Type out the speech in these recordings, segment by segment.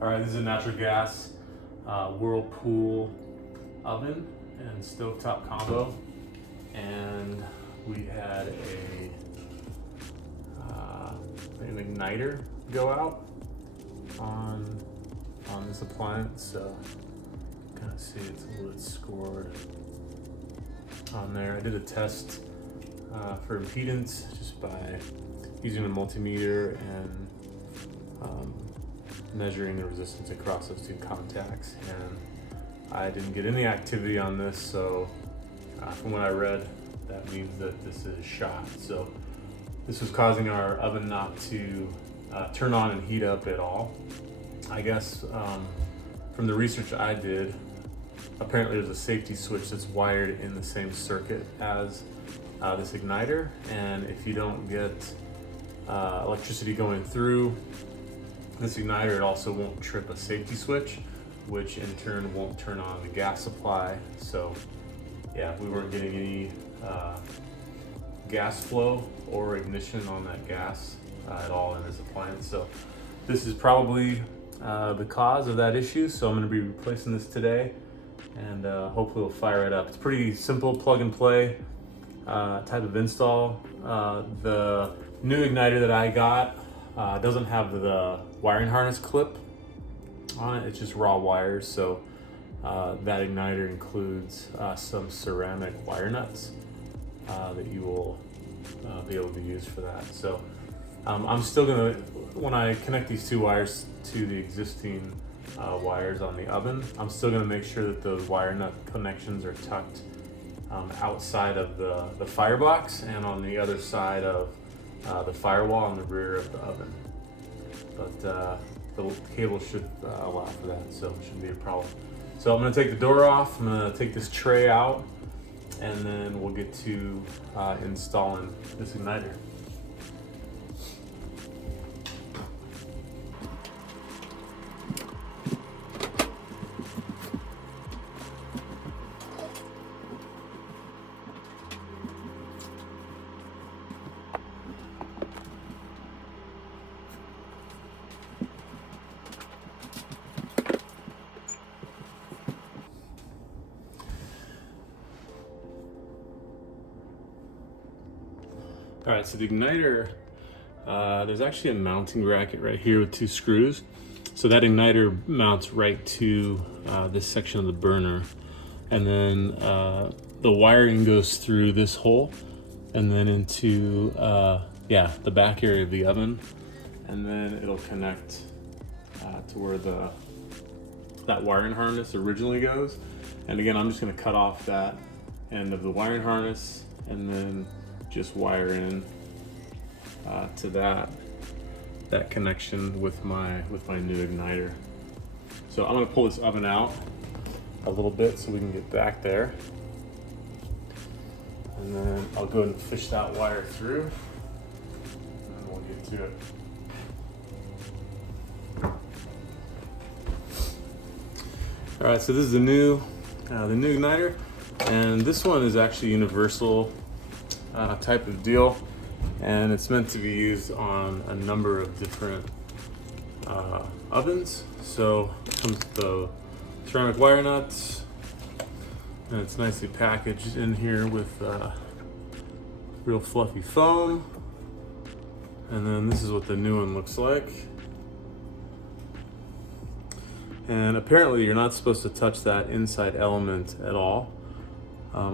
All right, this is a natural gas Whirlpool oven and stovetop combo, and we had an igniter go out on this appliance, so kind of see it's a little bit scored on there. I did a test for impedance just by using a multimeter and measuring the resistance across those two contacts, and I didn't get any activity on this, so from what I read, that means that this is shot. So this was causing our oven not to turn on and heat up at all. I guess from the research I did, apparently there's a safety switch that's wired in the same circuit as this igniter, and if you don't get electricity going through this igniter, it also won't trip a safety switch, which in turn won't turn on the gas supply. So yeah, we weren't getting any gas flow or ignition on that gas at all in this appliance. So this is probably the cause of that issue. So I'm going to be replacing this today, and hopefully we'll fire it up. It's pretty simple plug and play type of install. The new igniter that I got doesn't have the wiring harness clip on it. It's just raw wires. So that igniter includes some ceramic wire nuts that you will be able to use for that. So I'm still gonna, when I connect these two wires to the existing wires on the oven, I'm still gonna make sure that those wire nut connections are tucked outside of the firebox and on the other side of the firewall on the rear of the oven. But the cable should allow for that, so it shouldn't be a problem. So I'm gonna take the door off, I'm gonna take this tray out, and then we'll get to installing this igniter. All right, so the igniter, there's actually a mounting bracket right here with two screws. So that igniter mounts right to this section of the burner. And then the wiring goes through this hole and then into, the back area of the oven. And then it'll connect to where that wiring harness originally goes. And again, I'm just gonna cut off that end of the wiring harness and then just wire in to that connection with my new igniter. So I'm gonna pull this oven out a little bit so we can get back there, and then I'll go ahead and fish that wire through, and we'll get to it. All right, so this is the new igniter, and this one is actually universal type of deal, and it's meant to be used on a number of different ovens. So it comes with the ceramic wire nuts, and it's nicely packaged in here with real fluffy foam. And then this is what the new one looks like. And apparently you're not supposed to touch that inside element at all.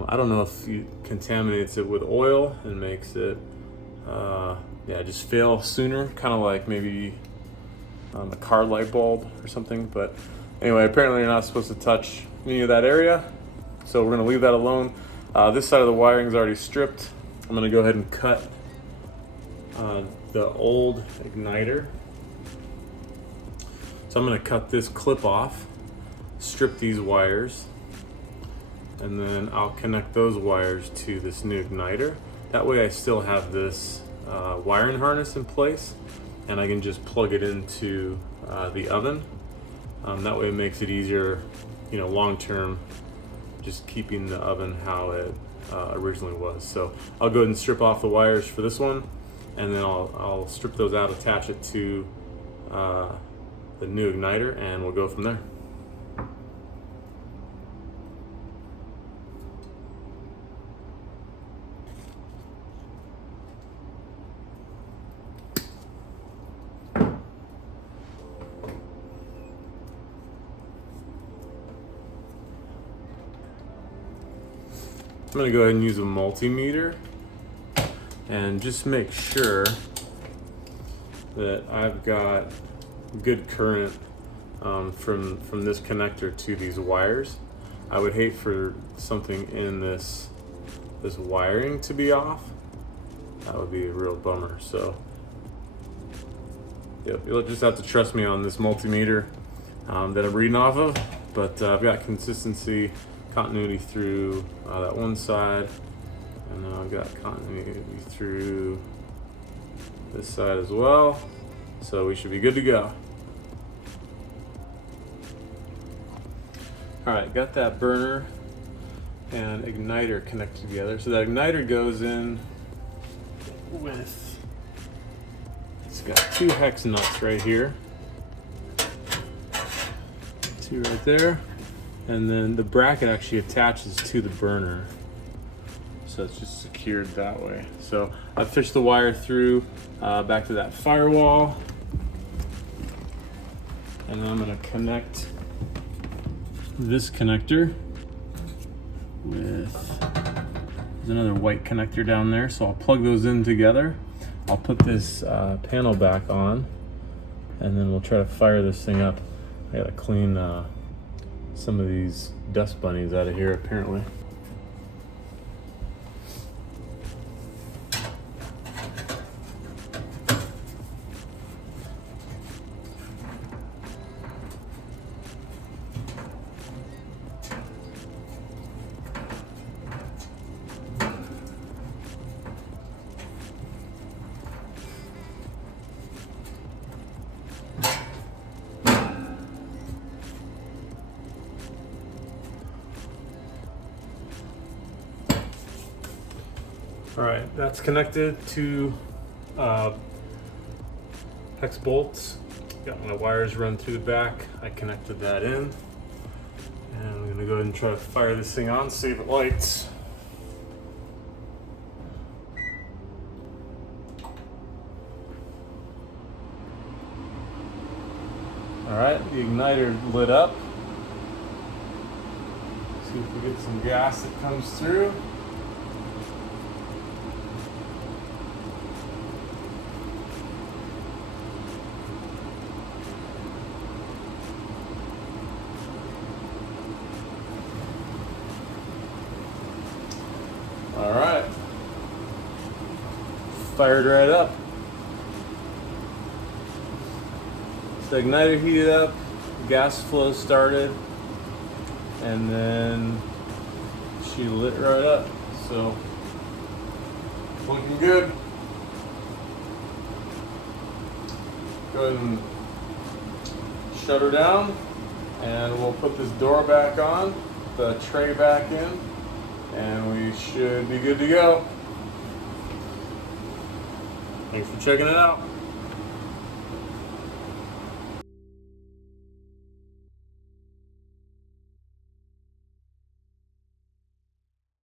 I don't know if it contaminates it with oil and makes it just fail sooner, kind of like maybe a car light bulb or something. But anyway, apparently you're not supposed to touch any of that area, so we're gonna leave that alone. This side of the wiring is already stripped. I'm gonna go ahead and cut the old igniter. So I'm gonna cut this clip off, strip these wires, and then I'll connect those wires to this new igniter. That way I still have this wiring harness in place, and I can just plug it into the oven. That way it makes it easier, long term, just keeping the oven how it originally was. So I'll go ahead and strip off the wires for this one, and then I'll strip those out, attach it to the new igniter, and we'll go from there. I'm going to go ahead and use a multimeter and just make sure that I've got good current from this connector to these wires. I would hate for something in this wiring to be off. That would be a real bummer. So yep, you'll just have to trust me on this multimeter that I'm reading off of, but I've got consistency, continuity through that one side, and now I've got continuity through this side as well, so we should be good to go. All right, got that burner and igniter connected together. So that igniter goes in with, it's got 2 hex nuts right here, 2 right there. And then the bracket actually attaches to the burner, so it's just secured that way. So I've fished the wire through back to that firewall, and then I'm going to connect this connector with, there's another white connector down there, so I'll plug those in together. I'll put this panel back on, and then we'll try to fire this thing up. I gotta clean some of these dust bunnies out of here apparently. All right, that's connected to hex bolts. Got my wires run through the back. I connected that in. And I'm gonna go ahead and try to fire this thing on, see if it lights. All right, the igniter lit up. See if we get some gas that comes through. All right, fired right up. So the igniter heated up, gas flow started, and then she lit right up. So looking good. Go ahead and shut her down, and we'll put this door back on, the tray back in, and we should be good to go. Thanks for checking it out.